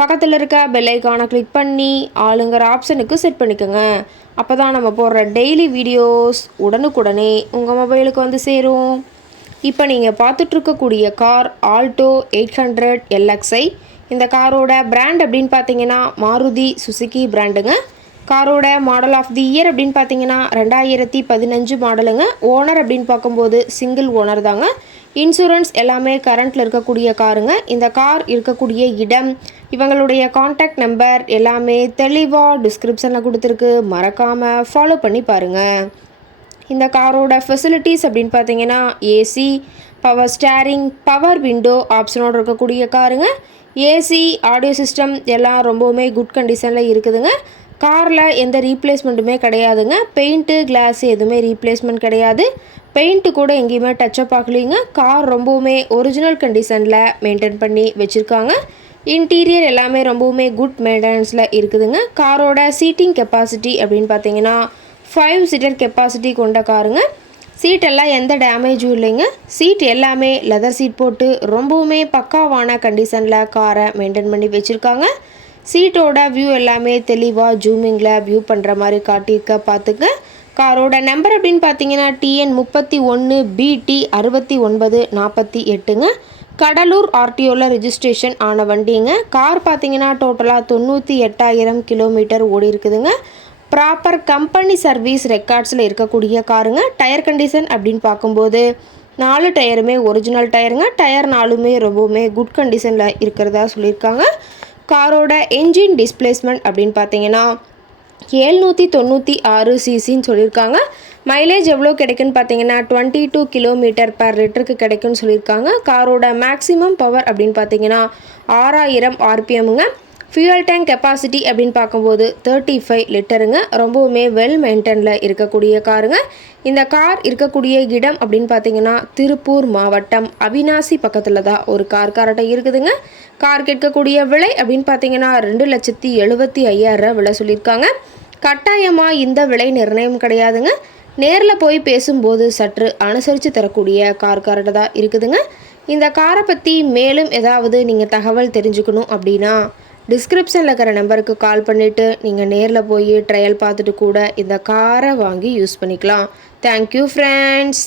பக்கத்தில் இருக்க பெல்லைக்கானை கிளிக் பண்ணி ஆளுங்கிற ஆப்ஷனுக்கு செட் பண்ணிக்கோங்க. அப்போ தான் நம்ம போடுற டெய்லி வீடியோஸ் உடனுக்குடனே உங்கள் மொபைலுக்கு வந்து சேரும். இப்போ நீங்கள் பார்த்துட்ருக்கக்கூடிய car Alto eight hundred LXI இந்த காரோட பிராண்ட் அப்படின்னு பார்த்தீங்கன்னா மாருதி சுசுகி பிராண்டுங்க காரோட மாடல் ஆஃப் தி இயர் அப்படின்னு பார்த்தீங்கன்னா ரெண்டாயிரத்தி பதினஞ்சு மாடலுங்க ஓனர் அப்படின்னு பார்க்கும்போது சிங்கிள் ஓனர் தாங்க. இன்சூரன்ஸ் எல்லாமே கரண்ட்டில் இருக்கக்கூடிய காருங்க. இந்த கார் இருக்கக்கூடிய இடம் இவங்களுடைய காண்டாக்ட் நம்பர் எல்லாமே தெளிவாக டிஸ்கிரிப்ஷனில் கொடுத்துருக்கு. மறக்காமல் ஃபாலோ பண்ணி பாருங்கள் இந்த காரோட ஃபெசிலிட்டிஸ் அப்படின்னு பார்த்தீங்கன்னா AC power steering power window ஆப்ஷனோடு இருக்கக்கூடிய காருங்க. ஏசி ஆடியோ சிஸ்டம் எல்லாம் ரொம்பவுமே குட் கண்டிஷனில் இருக்குதுங்க. காரில் எந்த ரீப்ளேஸ்மெண்ட்டுமே கிடையாதுங்க. பெயிண்ட்டு கிளாஸ் எதுவுமே ரீப்ளேஸ்மெண்ட் கிடையாது. பெயிண்ட்டு கூட எங்கேயுமே டச்சப் ஆகலைங்க. கார் ரொம்பவுமே ஒரிஜினல் கண்டிஷனில் மெயின்டைன் பண்ணி வச்சுருக்காங்க. இன்டீரியர் எல்லாமே ரொம்பவுமே குட் மெயின்டெனன்ஸில் இருக்குதுங்க. காரோட சீட்டிங் கெப்பாசிட்டி அப்படின்னு பார்த்தீங்கன்னா ஃபைவ் சீட்டர் கெப்பாசிட்டி கொண்ட காருங்க. சீட்டெல்லாம் எந்த டேமேஜும் இல்லைங்க. சீட் எல்லாமே லெதர் சீட் போட்டு ரொம்பவுமே பக்காவான கண்டிஷனில் காரை மெயின்டைன் பண்ணி வச்சுருக்காங்க. சீட்டோட வியூ எல்லாமே தெளிவாக ஜூமிங்கில் வியூ பண்ணுற மாதிரி காட்டியிருக்க. பார்த்துக்க. காரோட நம்பர் அப்படின்னு பார்த்தீங்கன்னா டிஎன் முப்பத்தி ஒன்று பிடி அறுபத்தி ஒன்பது நாற்பத்தி எட்டுங்க. கடலூர் ஆர்டிஓவில் ரிஜிஸ்ட்ரேஷன் ஆன வண்டிங்க. கார் பார்த்தீங்கன்னா டோட்டலாக தொண்ணூற்றி எட்டாயிரம் கிலோமீட்டர் ஓடி இருக்குதுங்க. ப்ராப்பர் கம்பெனி சர்வீஸ் ரெக்கார்ட்ஸில் இருக்கக்கூடிய காருங்க. டயர் கண்டிஷன் அப்படின்னு பார்க்கும்போது நாலு டயருமே ஒரிஜினல் டயருங்க டயர் நாலுமே ரொம்பவுமே குட் கண்டிஷனில் இருக்கிறதா சொல்லியிருக்காங்க. காரோட என்ஜின் டிஸ்பிளேஸ்மெண்ட் அப்படின்னு பார்த்தீங்கன்னா ஏழ்நூற்றி தொண்ணூற்றி ஆறு சிசின்னு சொல்லியிருக்காங்க. மைலேஜ் எவ்வளோ கிடைக்குன்னு பார்த்தீங்கன்னா டுவெண்ட்டி டூ கிலோமீட்டர் பர் லிட்டருக்கு கிடைக்குன்னு சொல்லியிருக்காங்க. காரோட மேக்ஸிமம் பவர் அப்படின்னு பார்த்தீங்கன்னா ஆறாயிரம் ஆர்பிஎம்ங்க ஃபியூயல் டேங்க் கெப்பாசிட்டி அப்படின்னு பார்க்கும்போது தேர்ட்டி ஃபைவ் லிட்டருங்க. ரொம்பவுமே வெல் மெயின்டெனில் இருக்கக்கூடிய காருங்க. இந்த கார் இருக்கக்கூடிய இடம் அப்படின்னு பார்த்தீங்கன்னா திருப்பூர் மாவட்டம். அவினாசி பக்கத்தில் தான் ஒரு கார் கார்ட்டை இருக்குதுங்க. கார் கேட்கக்கூடிய விலை அப்படின்னு பார்த்தீங்கன்னா ரெண்டு லட்சத்தி எழுபத்தி ஐயாயிரம் விலை சொல்லியிருக்காங்க. கட்டாயமாக இந்த விலை நிர்ணயம் கிடையாதுங்க. நேரில் போய் பேசும்போது சற்று அனுசரித்து தரக்கூடிய கார் கார்ட்டை தான் இருக்குதுங்க. இந்த காரை பற்றி மேலும் ஏதாவது நீங்கள் தகவல் தெரிஞ்சுக்கணும் அப்படின்னா டிஸ்கிரிப்ஷனில் இருக்கிற நம்பருக்கு கால் பண்ணிவிட்டு நீங்கள் நேரில் போய் ட்ரையல் பார்த்துட்டு கூட இந்த காரை வாங்கி யூஸ் பண்ணிக்கலாம். Thank you friends